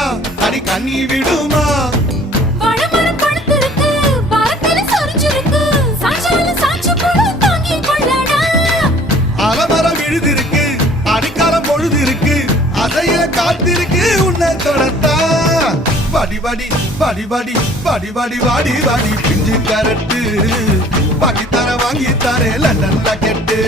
விட்டா அடி கண்ணி விடுமா பழமரம் படுத்திருக்கு பாரத்தில் சொரிஞ்சிருக்கு சாஞ்சாலும் சாட்சி போல தாங்கி கொள்ளடா அலமரம் எழுதிருக்கு அடிக்காலம் பொழுது இருக்கு அதைய காத்திருக்கு உன்னை தொடத்தா படி படி படி படி படி படி வாடி வாடி பிஞ்சு கரட்டு பாக்கி தர வாங்கி தரே லண்டன்ல கெட்டு